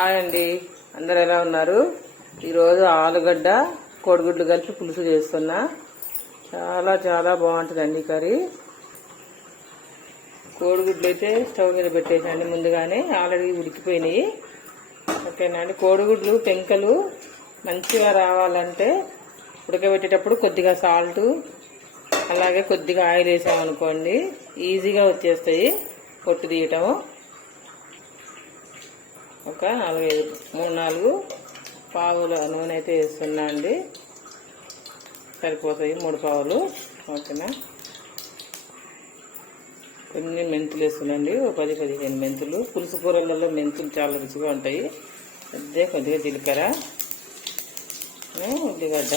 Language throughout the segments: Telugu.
హాయ్ అండి, అందరు ఎలా ఉన్నారు? ఈరోజు ఆలుగడ్డ కోడిగుడ్లు కలిపి పులుసు చేస్తున్నా. చాలా చాలా బాగుంటుందండి కర్రీ. కోడిగుడ్లు అయితే స్టవ్ మీద పెట్టేసండి, ముందుగానే ఆల్రెడీ ఉడికిపోయినాయి. ఓకేనా అండి. కోడిగుడ్లు పెంకలు మంచిగా రావాలంటే ఉడకబెట్టేటప్పుడు కొద్దిగా సాల్ట్ అలాగే కొద్దిగా ఆయిల్ వేసామనుకోండి, ఈజీగా వచ్చేస్తాయి పొట్టు తీయటము. ఒక 3-4 పావుల నూనె అయితే వేస్తున్నా అండి, సరిపోతాయి 3 పావులు. ఓకేనా. కొన్ని మెంతులు వేస్తున్నాండి, 10-15 మెంతులు. పులుసు కూరలలో మెంతులు చాలా రుచిగా ఉంటాయి. అదే కొద్దిగా జీలకర్ర, ఉల్లిగడ్డ,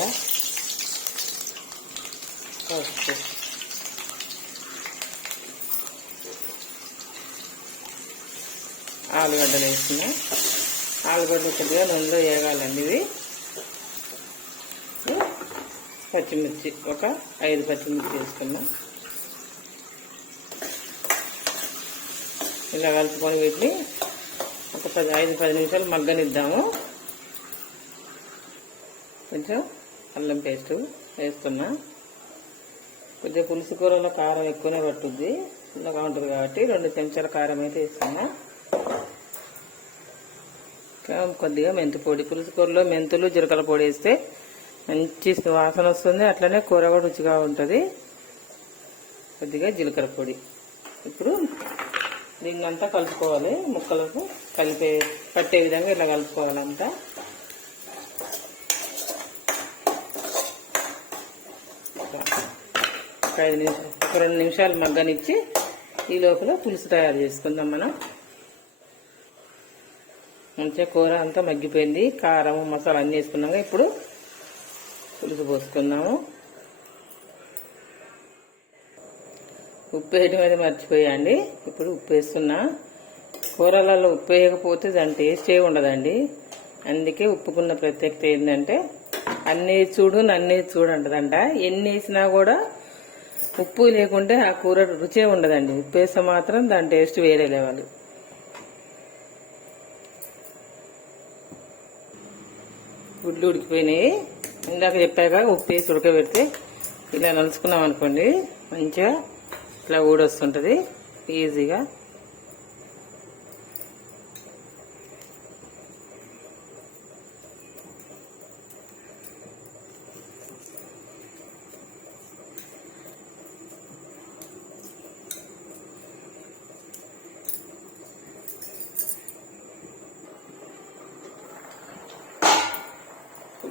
పసుపు, ఆలుగడ్డలు వేస్తున్నా. ఆలుగడ్డలు కొద్దిగా నూనెలో వేగాలండి. ఇవి పచ్చిమిర్చి, ఒక 5 పచ్చిమిర్చి వేసుకున్నా. ఇలా కలుపుకొని వీటిని ఒక 5-10 నిమిషాలు మగ్గనిద్దాము. కొంచెం అల్లం పేస్ట్ వేస్తున్నా. కొద్దిగా పులుసు కూరలో కారం ఎక్కువనే పట్టుద్ది, చిన్నగా ఉంటుంది కాబట్టి 2 చెంచాల కారం అయితే వేస్తున్నా. కొద్దిగా మెంతి పొడి, పులుసు కూరలో మెంతులు జీలకర్ర పొడి వేస్తే మంచి వాసన వస్తుంది, అట్లనే కూర కూడా రుచిగా ఉంటుంది. కొద్దిగా జీలకర్ర పొడి. ఇప్పుడు దీన్నంతా కలుపుకోవాలి, ముక్కలకు పట్టే విధంగా ఇట్లా కలుపుకోవాలంతా. ఒక 2 నిమిషాలు మగ్గనిచ్చి ఈ లోపల పులుసు తయారు చేసుకుందాం మనం. మంచిగా కూర అంతా మగ్గిపోయింది, కారం మసాలా అన్నీ వేసుకున్నాము. ఇప్పుడు పులుసు పోసుకున్నాము. ఉప్పు వేయడం అయితే మర్చిపోయాండి, ఇప్పుడు ఉప్పు వేస్తున్నా. కూరలలో ఉప్పు వేయకపోతే దాని టేస్ట్ ఏ ఉండదండి. అందుకే ఉప్పుకున్న ప్రత్యేకత ఏంటంటే అన్నీ చూడు నన్నే చూడంటదంట. ఎన్ని వేసినా కూడా ఉప్పు లేకుంటే ఆ కూర రుచే ఉండదండి. ఉప్పు వేస్తే మాత్రం దాని టేస్ట్ వేరే లేవాలి. గుడ్లు ఉడికిపోయినాయి. ఇందాక చెప్పాక ఉప్పు వేసి ఉడకబెడితే ఇలా నలుచుకున్నాం అనుకోండి, మంచిగా ఇట్లా ఊడొస్తుంటుంది ఈజీగా.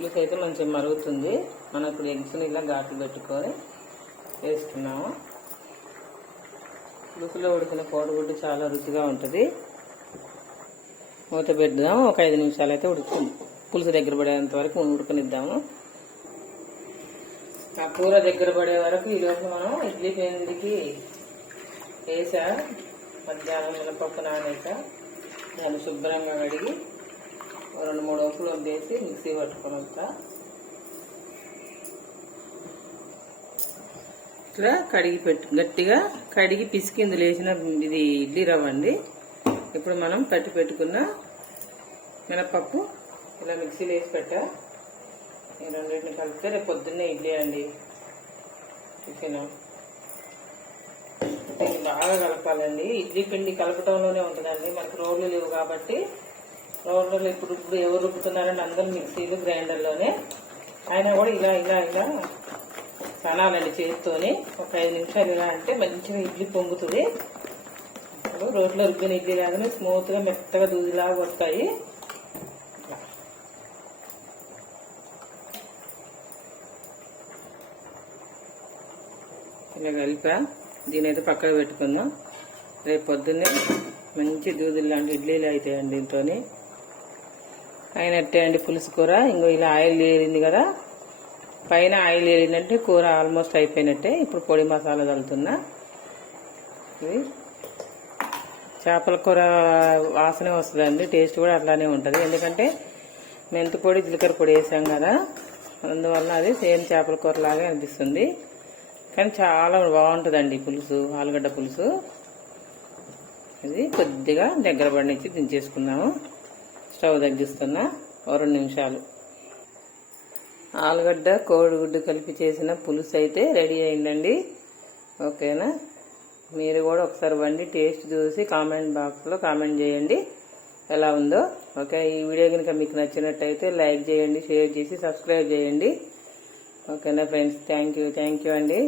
పులుసు అయితే మంచిగా మరుగుతుంది. మనం ఇప్పుడు ఎగ్స్ని ఇలా ఘాట్లు పెట్టుకొని వేసుకున్నాము. పులుసులో ఉడికిన కోడిగుడ్డు చాలా రుచిగా ఉంటుంది. మూత పెడదాం, ఒక 5 నిమిషాలు అయితే పులుసు దగ్గర పడేంత వరకు ఉడకనిద్దాము. ఆ కూర దగ్గర పడే వరకు ఈలోపు మనం ఇడ్లీ పిండికి వేసా మధ్యాహ్నం మినపప్పు నానేసా, దాన్ని శుభ్రంగా కడిగి 2-3 ఒప్పులు వేసి మిక్సీ పట్టుకొని వస్తా. ఇట్లా గట్టిగా కడిగి పిసికింది లేచిన ఇది ఇడ్లీ రవ్వ అండి. ఇప్పుడు మనం కట్టి పెట్టుకున్న మినపప్పు ఇలా మిక్సీలో వేసి పెట్టా. ఈ రెండింటిని కలిపితే రేపు పొద్దున్నే ఇడ్లీ అండి టిఫిన్. దీన్ని బాగా కలపాలండి. ఇడ్లీ పిండి కలపటంలోనే ఉంటుందండి, మనకు రోడ్లు లేవు కాబట్టి. రోడ్లలో ఇప్పుడు ఎవరు రుబ్బుతున్నారంటే అందరూ మిక్సీలు గ్రైండర్లోనే. అయినా కూడా ఇలా ఇలా ఇలా సనాలండి చేతితోని. ఒక 5 నిమిషాలు ఇలా అంటే మంచిగా ఇడ్లీ పొంగుతుంది. రోడ్లో రుబ్బిన ఇడ్లీ లాగానే స్మూత్గా మెత్తగా దూదిలాగా వస్తాయి. ఇలా కలిపా, దీని అయితే పక్కన పెట్టుకుందాం. రేపు పొద్దున్నే మంచి దూదులు లాంటి ఇడ్లీలు అవుతాయండి దీంతో. అయినట్టే అండి పులుసు కూర. ఇంకో ఇలా ఆయిల్ ఏరింది కదా, పైన ఆయిల్ ఏరిందంటే కూర ఆల్మోస్ట్ అయిపోయినట్టే. ఇప్పుడు పొడి మసాలా చల్లుతున్నా. ఇది చేపల కూర వాసనే వస్తుందండి, టేస్ట్ కూడా అట్లానే ఉంటుంది. ఎందుకంటే మెంతి పొడి జీలకర్ర పొడి వేసాం కదా, అందువల్ల అది సేమ్ చేపల కూర లాగే అనిపిస్తుంది. కానీ చాలా బాగుంటుందండి పులుసు, ఆలుగడ్డ పులుసు. ఇది కొద్దిగా దగ్గర పడినిచ్చి దించేసుకుందాము. స్టవ్ తగ్గిస్తున్నా ఓ 2 నిమిషాలు. ఆలుగడ్డ కోడిగుడ్డు కలిపి చేసిన పులుసు అయితే రెడీ అయిందండి. ఓకేనా, మీరు కూడా ఒకసారి వండి టేస్ట్ చూసి కామెంట్ బాక్స్లో కామెంట్ చేయండి ఎలా ఉందో. ఓకే, ఈ వీడియో కనుక మీకు నచ్చినట్టయితే లైక్ చేయండి, షేర్ చేసి సబ్స్క్రైబ్ చేయండి. ఓకేనా ఫ్రెండ్స్, థ్యాంక్ యూ అండి.